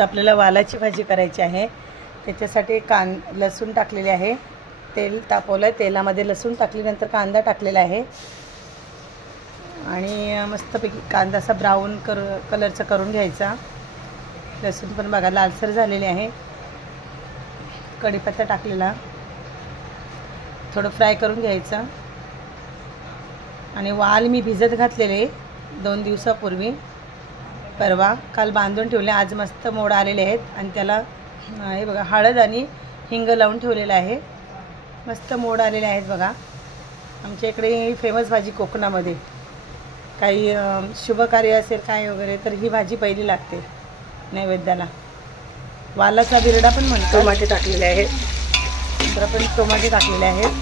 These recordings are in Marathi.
आता आपल्याला वालाची भाजी करायची आहे। त्याच्यासाठी लसूण टाकलेले आहे, तेल तापवलं आहे, तेलामध्ये लसूण टाकल्यानंतर कांदा टाकलेला आहे आणि मस्तपैकी कांदा असा ब्राऊन कलरचा करून घ्यायचा। लसूण पण बघा लालसर झालेले आहे। कढीपत्ता टाकलेला, थोडं फ्राय करून घ्यायचं आणि वाल मी भिजत घातलेले 2 दिवसापूर्वी, परवा काल बांधून ठेवले, आज मस्त मोड आलेले आहेत आणि त्याला हे बघा हळद आणि हिंग लावून ठेवलेलं आहे। मस्त मोड आलेले आहेत बघा। आमच्या इकडे फेमस भाजी कोकणामध्ये, काही शुभ कार्य असेल काय वगैरे तर ही भाजी पहिली लागते नैवेद्याला। वालाचा बिरडा पण म्हणतो। टोमॅटो टाकलेले आहेत, तर आपण टोमॅटो टाकलेले आहेत,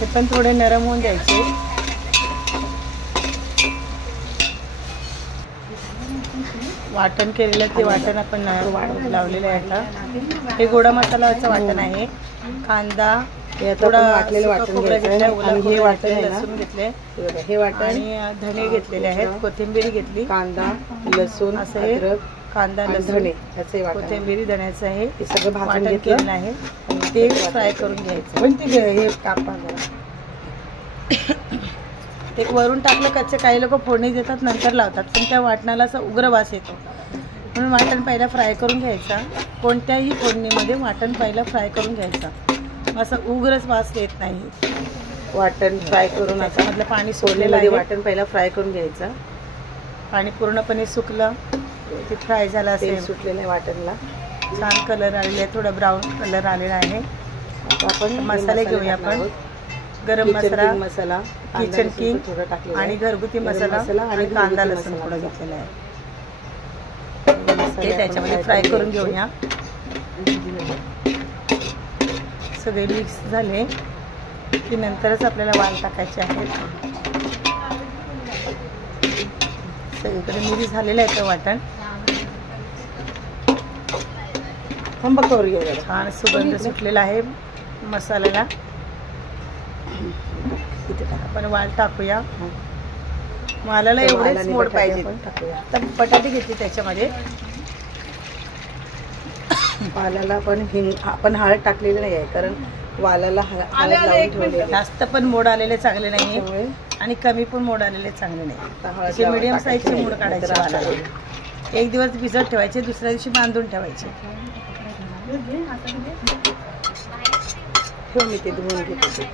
हे पण थोडे नरम होऊन द्यायचे। वाटण केलेलं ते वाटण आपण लावलेलं आहे। आता हे गोडा मसालाचं वाटण आहे। कांदा थोडा वाटलेलं वाटण घेतलं, हे वाटण लसूण घेतले, हे वाटण आणि धणे घेतलेले आहेत, कोथिंबीर घेतली, कांदा लसूण असं हे कांदा लसूण धणे याचे कोथिंबीर धण्याचं आहे, हे सगळं भाजून घेतलेलं आहे। ते फ्राय करून घ्यायचं, पण ते हे कापा ते वरून टाकलं कच्चे, काही लोक फोडणी देतात नंतर लावतात, पण त्या वाटणाला असा उग्र वास येतो, म्हणून वाटण पहिला फ्राय करून घ्यायचा। कोणत्याही फोडणीमध्ये वाटण पहिला फ्राय करून घ्यायचा, असं उग्रच वास येत नाही। वाटण फ्राय करून आता मधलं पाणी सोडलेलं आहे, वाटण पहिला फ्राय करून घ्यायचं। पाणी पूर्णपणे सुकलं, ते फ्राय झालं असेल, सुटलेलं आहे वाटणला, छान कलर आलेला आहे, थोडा ब्राऊन कलर आलेला आहे। आता आपण मसाले घेऊया। आपण गरम मसाला, किचन किंग थोडं टाकलेलं आणि घरगुती मसाला आणि कांदा लसूण थोडं घेतलेला आहे, ते त्याच्यामध्ये फ्राय करून घेऊया। सगळे मिक्स झाले की नंतरच आपल्याला वाल टाकायचे आहेत। सगळीकडे मिरी झालेलं आहे ते वाटण, करूया, छान सुगंध सुटलेला आहे मसाल्याला। आपण वाल टाकूया, वालाला एवढेच मोड पाहिजे। तर बटाटे घेतले त्याच्यामध्ये, वालाला पण आपण हळद टाकलेली नाही आहे, कारण वालाला हळद लावून ठेवले, जास्त पण मोड आलेले चांगले नाही आणि कमी पण मोड आलेले चांगले नाही, असे मीडियम साईजचे मोड काढायचे वालाला। एक दिवस भिजत ठेवायचे, दुसऱ्या दिवशी बांधून ठेवायचे। मी ते धुवून घेते,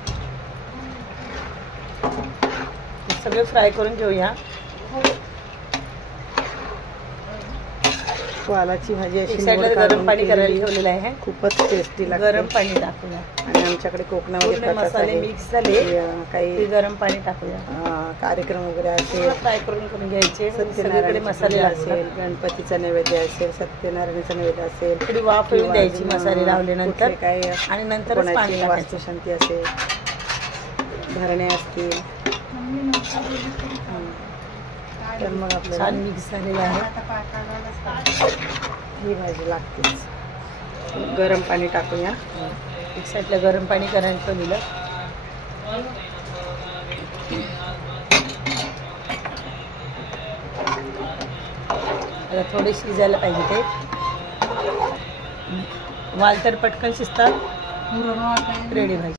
सगळे फ्राय करून घेऊया। वालाची भाजी अशी गरम पाणी करायला ठेवलेलं आहे, खूपच टेस्टी लागते। गरम पाणी टाकूया आणि आमच्याकडे कोकणामध्ये मसाले मिक्स झाले, काही गरम पाणी टाकूया। कार्यक्रम वगैरे असेल फ्राय करून घ्यायचे, सगळीकडे मसाले असेल, गणपतीचा नैवेद्य असेल, सत्यनारायणाचा नैवेद्य असेल, थोडी वाफ येऊन द्यायची मसाले लावल्यानंतर, काय आणि नंतर पाणी वास्तुशांती असेल, भरणे असतील, तर मग आपल्याला छान मिक्स झालेलं आहे। ही भाजी लागतेच। गरम पाणी टाकूया, एक साईडला गरम पाणी करायला ठेवलेलं, आता थोडी शिजायला पाहिजे ते, वाल तर पटकन शिजतात। रेडी भाजी।